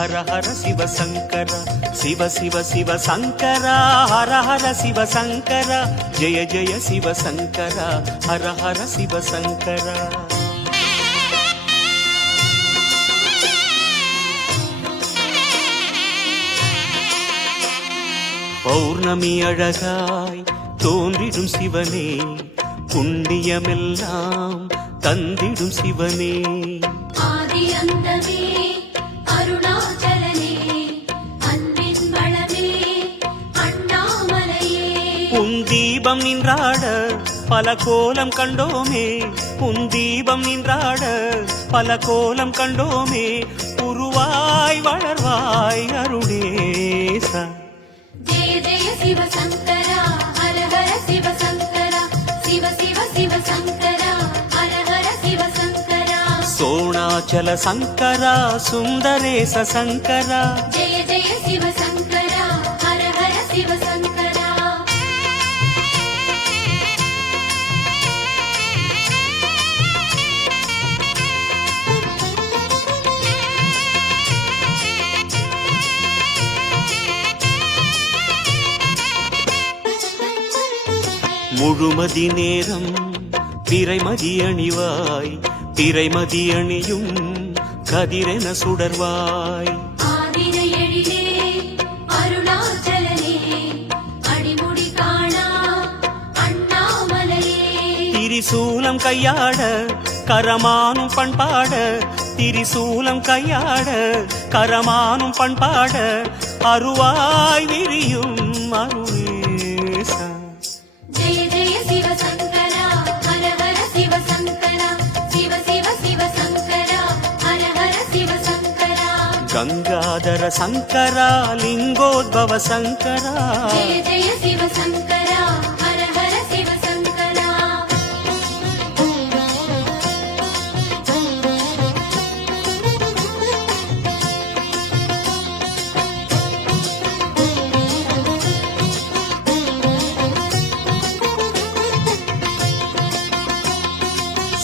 ஹர ஹர சிவ சங்கர சிவ சிவ சிவ சங்கரா ஹர ஹர சிவ சங்கரா ஜெய ஜெய சிவ சங்கரா ஹர ஹர சிவ சங்கரா. பௌர்ணமி அழகாய் தோன்றிடும் சிவனே, புண்ணியமெல்லாம் தந்திடும் சிவனே, ஆதி அந்தமே அருணாச்சலனே, அன்பின் வளமே அண்ணாமலையே. உன் தீபம் நின்றாட பல கோலம் கண்டோமே, உன் தீபம் நின்றாட பல கோலம் கண்டோமே, உருவாய் வளர்வாய் அருணேசா. ஜெய ஜெய சிவ சங்கரா ஹர ஹர சிவ சங்கரா சிவ சிவ சிவ சங்கரா ஹர ஹர சிவ சங்கரா. சோணாச்சல சங்கரா சுந்தரேச சங்கரா ஜெய ஜெய சிவ சங்கரா ஹர ஹர சிவ சங்கரா. முழுமதி நேரம் திரைமதி அணிவாய், திரைமதி அணியும் கதிரென சுடர்வாய். ஆதிரை எழிலே அருணாச்சலனே, அடிமுடி காணா அண்ணாமலையே. திரிசூலம் கையாட கரமானும் பண்பாட, திரிசூலம் கையாட கரமானும் பண்பாட, அருவாய் விரியும் அருணேசா. ஜெய ஜெய சிவ சங்கரா ஹர ஹர சிவ சங்கரா சிவ சிவ சிவ சங்கரா ஹர ஹர சிவ சங்கரா. கங்காதர சங்கரா லிங்கோத்பவ சங்கரா ஜெய ஜெய சிவ சங்கரா ஹர ஹர சிவ சங்கரா.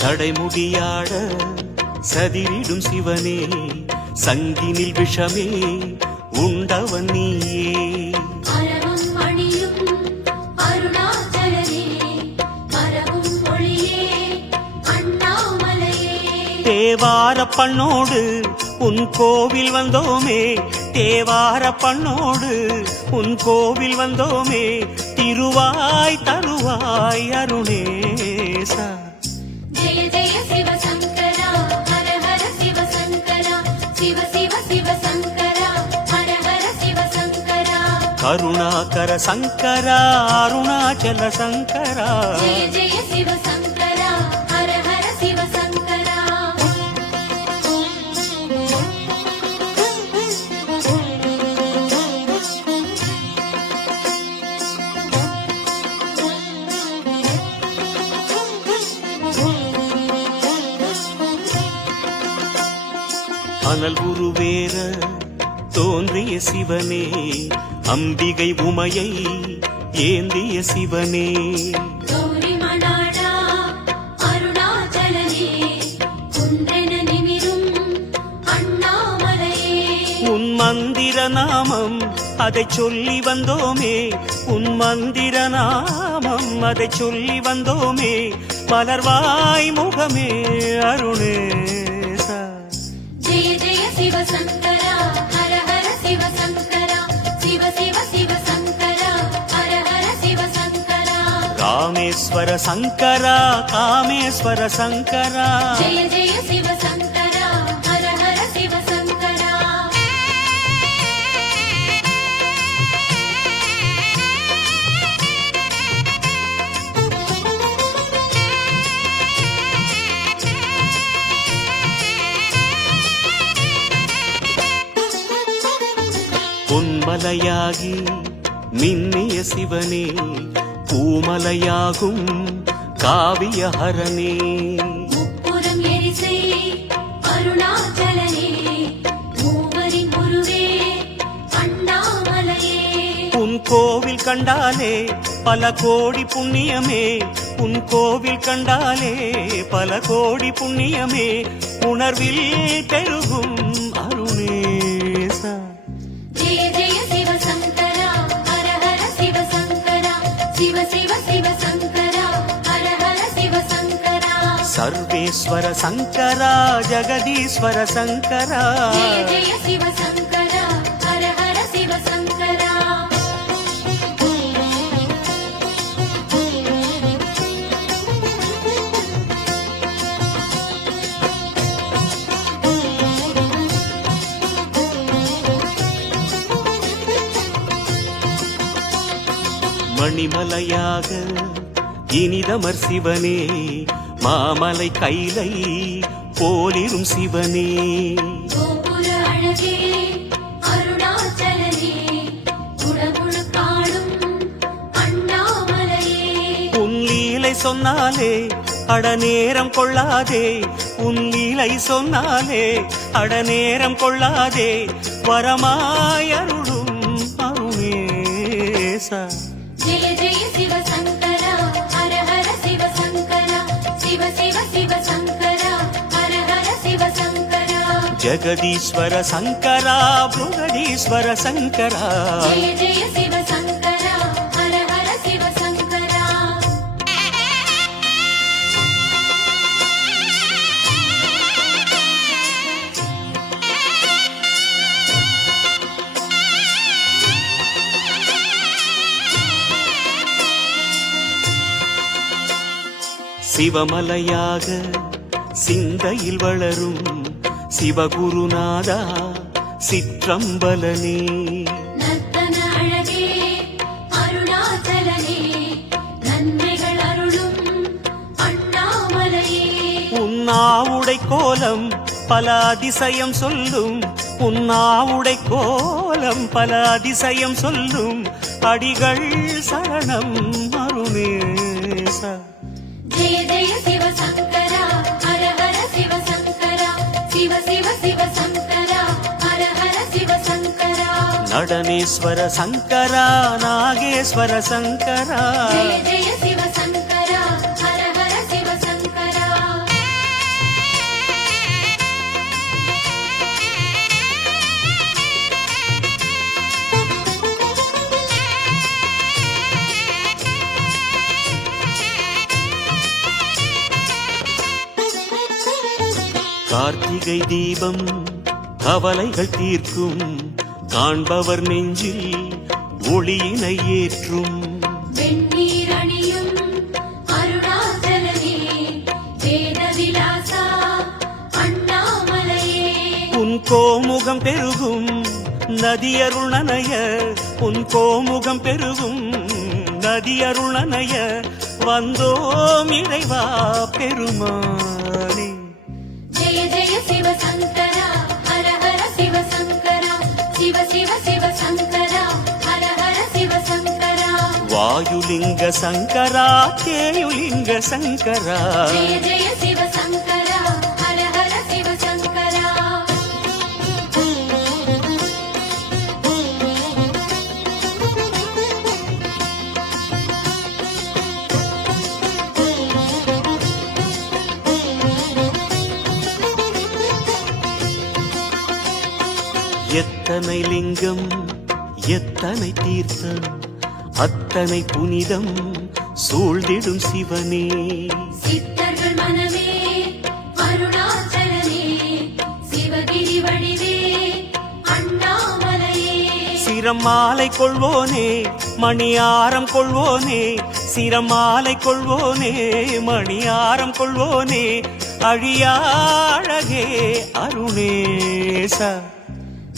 சடைமுடியாட சதிரிடும் சிவனே, சங்கினில் விஷமே உண்டவன் நீயே. அரவம் அணியும் அருணாச்சலனே, மரவும் ஒளியே அண்ணாமலையே. தேவார பண்ணோடு உன் கோவில் வந்தோமே, தேவார பண்ணோடு உன் கோவில் வந்தோமே, திருவாய் தருவாய் அருணேசா. ஜெய ஜெய சிவ சங்கரா ஹர ஹர சிவ சங்கரா சிவ சிவ சிவ சங்கரா ஹர ஹர சிவ சங்கரா. கருணாகர சங்கரா அருணாச்சல சங்கரா ஜெய ஜெய சிவ சங்கரா ஹர ஹர சிவ சங்கரா. அனல் உருவேற தோன்றிய சிவனே, அம்பிகை உமையை ஏந்திய சிவனே, கௌரி மணாடா அருணாச்சலனே, குன்றென நிமிரும் அண்ணாமலையே. உன் மந்திர நாமம் அதை சொல்லி வந்தோமே, உன் மந்திர நாமம் அதை சொல்லி வந்தோமே, மலர்வாய் முகமே அருணேசா. ஜெய ஜெய சிவ சங்கரா ஹர ஹர சிவ சங்கரா சிவ சிவ சிவ சங்கரா ஹர ஹர சிவ சங்கரா. ராமேஸ்வர சங்கரா காமேஸ்வர சங்கரா ஜெய ஜெய சிவ சங்கரா ஹர ஹர சிவ சங்கரா. பொன்மலையாகி மின்னிய சிவனே, பூமலையாகும் காவியஹரனே, முப்புறம் எரிசை அருணாச்சலனே, மூவரின் குருவே அண்ணாமலையே. உன் கோவில் கண்டாலே பல கோடி புண்ணியமே, உன் கோவில் கண்டாலே பல கோடி புண்ணியமே, உணர்வில் பெருகும் அருணே பரமேஸ்வர சங்கரா ஜெகதீஸ்வர சங்கரா ஜெய ஜெய சிவ சங்கரா ஹர ஹர சிவ சங்கரா மணிமலையாக இனிதமர் சிவனே மாமலை கைலை போலிரும் சிவனே கோபுர அழகே அருணாச்சலனே குடமுழு காடும் அண்ணாமலையே உன் லீலை சொன்னாலே அடநேரம் கொள்ளாதே உன் லீலை சொன்னாலே அடநேரம் கொள்ளாதே வரமாயருளும் அருணேசா ஜெய ஜெய சிவ சங்கரா ஹர ஹர சிவ சங்கரா சிவ சிவ சிவ சங்கரா ஹர ஹர சிவ சங்கரா ஜெகதீஸ்வர சங்கரா புருகடீஸ்வர சங்கரா ஜெய ஜெய சிவ சங்கரா ஹர ஹர சிவ சங்கரா சிவமலையாக சிந்தையில் வளரும் சிவகுருநாதா சிற்றம்பலனே நர்த்தன அழகே அருணாச்சலனே நன்மைகள் அருளும் அண்ணாமலையே உன்னாவுடை கோலம் பல அதிசயம் சொல்லும் உன்னாவுடை கோலம் பல அதிசயம் சொல்லும் அடிகள் சரணம் அருணேசா ஜெய ஜெய சிவ சங்கரா ஹர ஹர சிவ சங்கரா சிவ சிவ சிவ சங்கரா ஹர ஹர சிவ சங்கரா நடனேஸ்வர சங்கரா நாகேஸ்வர சங்கரா ஜெய ஜெய சிவ சங்கரா ஹர ஹர சிவ சங்கரா கார்த்திகை தீபம் கவலைகள் தீர்க்கும் காண்பவர் நெஞ்சில் ஒளியினை ஏற்றும் வெண்ணீர் அணியும் அருணாச்சலனே வேத விலாசா அண்ணாமலையே உன் கோமுகம் பெருகும் நதியருணனய உன் கோமுகம் பெருகும் நதியருணனய வந்தோம் இறைவா பெருமானே ஜெய ஜெய சிவ சங்கரா ஹர ஹர சிவ சங்கரா சிவ சிவ சிவ சங்கரா ஹர ஹர சிவ சங்கரா வாயுலிங்க சங்கரா கேயுலிங்க சங்கரா ஜெய ஜெய சிவ சங்கரா ஹர ஹர சிவ சங்கரா எத்தனை லிங்கம் எத்தனை தீர்த்தம் அத்தனை புனிதம் சூழ்ந்திடும் சிவனே சித்தர்கள் மனமே அருணாச்சலனே சிவகிரி வடிவே அண்ணாமலையே சிரம் மாலை கொள்வோனே மணியாரம் கொள்வோனே சிரம் மாலை கொள்வோனே மணியாரம் கொள்வோனே அழியாழகே அருணேசா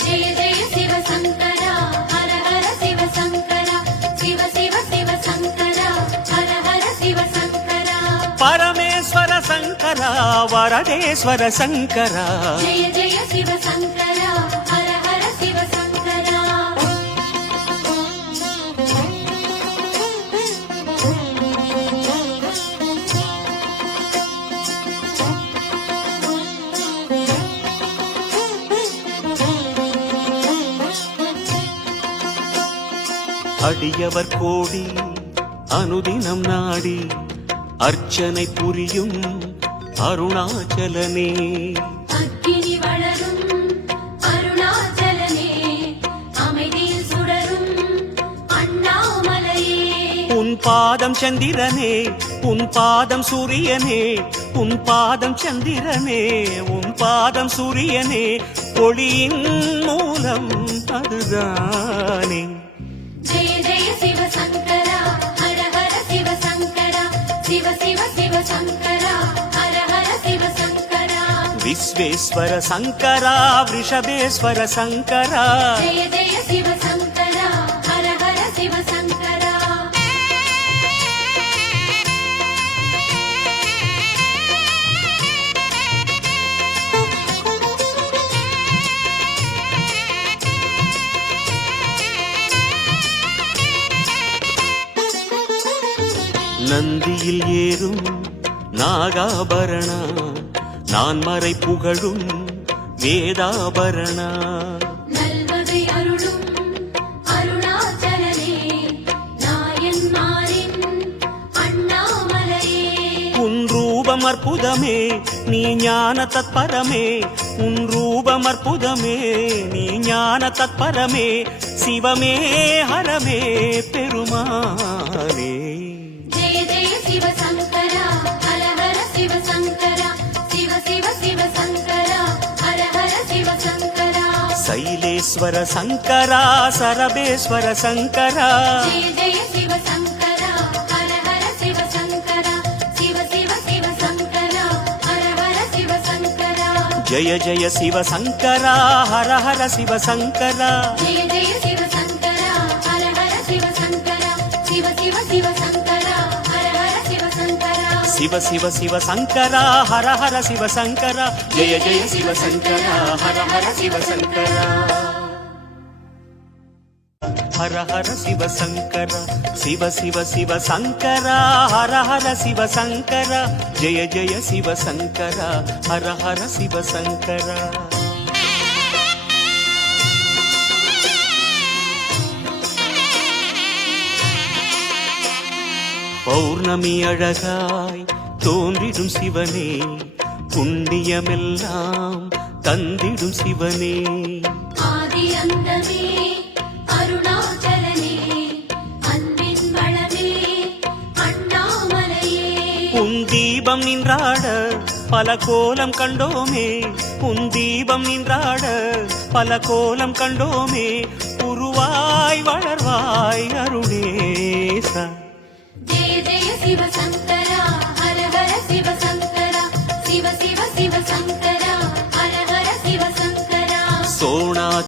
ஜெய ஜெய சிவ சங்கரா ஹர ஹர சிவ சங்கரா சிவ சிவ சிவ சங்கரா ஹர ஹர சிவ சங்கரா பரமேஸ்வர சங்கரா வரதேஸ்வர சங்கரா ஜெய ஜெய சிவ சங்கரா ஹர ஹர சிவ சங்கரா அடியவர் கோடி அனுதினம் நாடி அர்ச்சனை புரியும் அருணாச்சலனே அக்கினி வளரும் அருணாச்சலனே அமைதியில் சுடரும் அண்ணாமலையே உன் பாதம் சந்திரனே உன் பாதம் சூரியனே உன் பாதம் சந்திரனே உன் பாதம் சூரியனே ஒளியின் மூலம் அதுதானே. ஜெய ஜெய சிவ சங்கரா ஹர ஹர சிவ சங்கரா சிவ சிவ சிவ சங்கரா ஹர ஹர சிவ சங்கரா. விஸ்வேஸ்வர சங்கரா ரிஷபேஸ்வர சங்கரா ஜெய ஜெய சிவ சங்கரா ஹர ஹர சிவ சங்கரா. நந்தியில் ஏறும் நாகாபரணா நான் மறை புகழும் வேதாபரணா. நல்வகை அருளும் அருணாச்சலனே நாயன்மாரின் அண்ணாமலையே. உன் ரூபம் அற்புதமே நீ ஞான தத்பரமே உன் ரூபம் அற்புதமே நீ ஞான தத்பரமே சிவமே ஹரமே பெருமானே. ஜெய ஜெய சிவ சங்கரா ஹர ஹர சிவ சங்கரா சிவ சிவ சிவ சங்கரா ஹர ஹர சிவ சங்கரா. சைலேஸ்வர சங்கரா சரபேஸ்வர சங்கரா ஜெய ஜெய சிவ சங்கரா ஹர ஹர சிவ சங்கரா சிவ சிவ சிவ சங்கரா ஹர ஹர சிவ சங்கரா. ஜய ஜய சிவ சங்கரா ஹர ஹர சிவ சங்கரா. ஜெய ஜெய சிவ சங்கரா ஹர ஹர சிவ சங்கரா சிவ சிவ சிவ சங்கரா ஹர ஹர சிவ சங்கரா. சிவ சிவ சிவ சங்கரா ஹர ஹர சிவ சங்கரா ஜெய ஜெய சிவ சங்கரா ஹர ஹர சிவ சங்கரா. ஹர ஹர சிவ சங்கரா சிவ சிவ சிவ சங்கரா ஹர ஹர சிவ சங்கரா ஜெய ஜெய சிவ சங்கரா ஹர ஹர சிவ சங்கரா. பௌர்ணமி அழகாய் தோன்றிடும் சிவனே புண்ணியமெல்லாம் தந்திடும் சிவனே. ஆதி அந்தமே அருணாச்சலனே அன்பின் வளமே அண்ணாமலையே. உன் தீபம் நின்றாட பல கோலம் கண்டோமே உன் தீபம் நின்றாட பல கோலம் கண்டோமே உருவாய் வளர்வாய் அருணேசா. ஜெய ஜெய சிவ சங்கரா ஹர ஹர சிவ சங்கரா சிவ சிவ சிவ சங்கரா